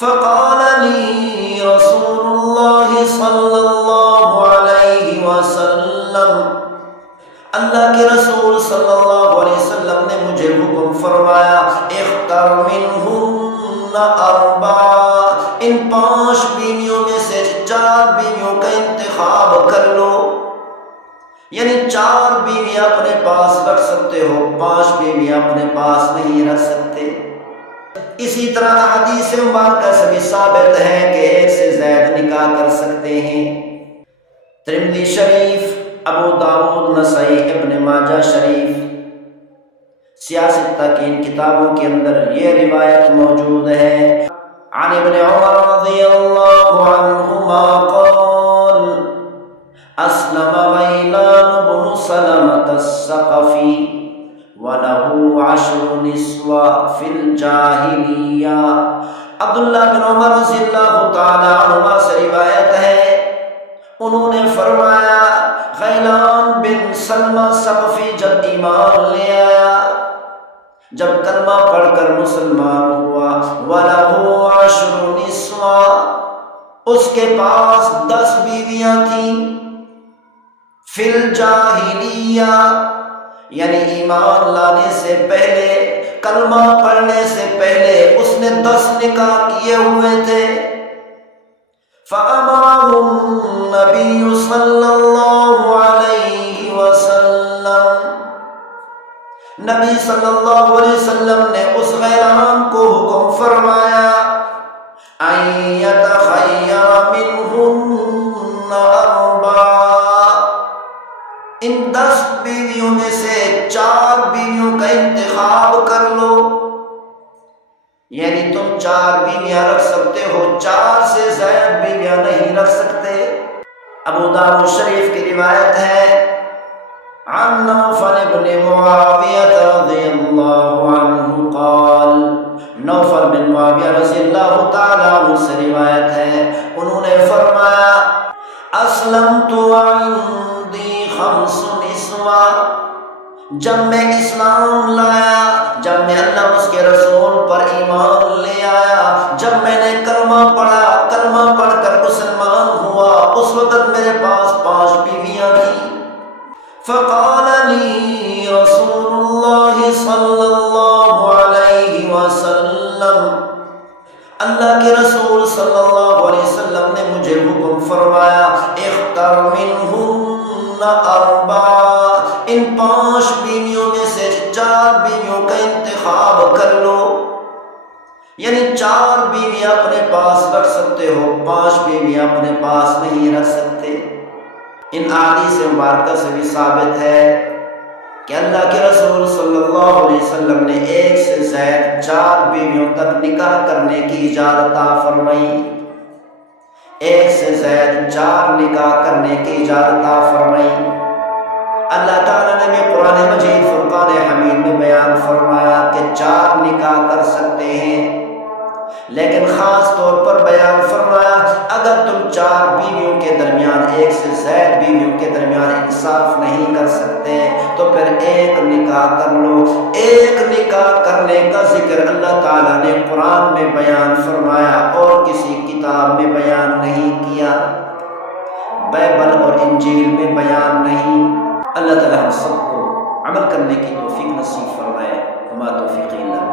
فقال لي رسول الله صلی اللہ علیہ وسلم، اللہ کے رسول صلی اللہ علیہ وسلم نے مجھے حکم فرمایا، اختر منہن اربع، ان 5 بیویوں میں سے 4 بیویوں کا انتخاب کر لو، یعنی 4 بیویاں اپنے پاس رکھ سکتے ہو، 5 بیویاں اپنے پاس نہیں رکھ سکتے۔ اسی طرح حدیث مبارکہ سے بھی ثابت ہے کہ 1 سے زائد نکاح کر سکتے ہیں۔ ترمذی شریف، ابو داؤد، نسائی، ابن ماجہ شریف، سیاست کی ان کتابوں کے اندر یہ روایت موجود ہے۔ عن ابن عمر رضی اللہ عنہما قال اسلم غیلان بن سلمة الثقفی وَلَهُ 10 نسوة فی الجاہلیہ۔ عبداللہ بن عمر رضی اللہ تعالی عنہما سے روایت ہے، انہوں نے فرمایا غیلان بن سلمہ ثقفی جب ایمان لے آیا، جب کلمہ پڑھ کر مسلمان ہوا، وَلَهُ 10 نسوة، اس کے پاس 10 بیویاں تھیں، فی الجاہلیہ، یعنی ایمان لانے سے پہلے، کلمہ پڑھنے سے پہلے اس نے 10 نکاح کیے ہوئے تھے۔ فَأَمَرَهُ النَّبِيُّ صلی اللہ علیہ وسلم، نبی صلی اللہ علیہ وسلم نے اس غیلان کو حکم فرمایا أَن يَتَخَيَّرَ مِنْهُنَّ 4، ان 10 بیویوں میں سے 4 بیویوں کا انتخاب کر لو، یعنی تم 4 بیویاں رکھ سکتے ہو، 4 سے زائد بیویاں نہیں رکھ سکتے۔ ابو داؤد شریف کی روایت ہے، عن نوفل بن معاویہ رضی اللہ عنہ قال، نوفل بن معاویہ رضی اللہ تعالیٰ عنہ سے روایت ہے، انہوں نے فرمایا اسلمت وعندی 5 نسوة، جب میں اسلام لایا، جب میں اللہ اس کے رسول پر ایمان لے آیا، جب میں نے کلمہ پڑھا، کلمہ پڑھ کر مسلمان ہوا، اس وقت میرے پاس 5 بیویاں تھیں۔ فقال لي رسول اللہ صلی اللہ علیہ وسلم، اللہ کے رسول صلی اللہ علیہ وسلم نے مجھے حکم فرمایا، اختر منہن اربع، ان 5 بیویوں میں سے 4 بیویوں کا انتخاب کر لو، یعنی 4 بیویاں اپنے پاس رکھ سکتے ہو، 5 بیویاں اپنے پاس نہیں رکھ سکتے۔ ان احادیث مبارکہ سے بھی ثابت ہے کہ اللہ کے رسول صلی اللہ علیہ وسلم نے 1 سے زائد 4 بیویوں تک نکاح کرنے کی اجازت عطا فرمائی، 1 سے زائد 4 نکاح کرنے کی اجازت عطا فرمائی۔ اللہ تعالیٰ نے بھی قرآن مجید فرقان حمید میں بیان فرمایا کہ 4 نکاح کر سکتے ہیں، لیکن خاص طور پر بیان فرمایا اگر تم 4 بیویوں کے درمیان، 1 سے زائد بیویوں کے درمیان انصاف نہیں کر سکتے تو پھر 1 نکاح کر لو۔ 1 نکاح کرنے کا ذکر اللہ تعالیٰ نے قرآن میں بیان فرمایا اور کسی کتاب میں بیان نہیں کیا، بائبل اور انجیل میں بیان نہیں۔ اللہ تعالیٰ ہم سب کو عمل کرنے کی توفیق نصیب فرمائے۔ وما توفیقی الا باللہ۔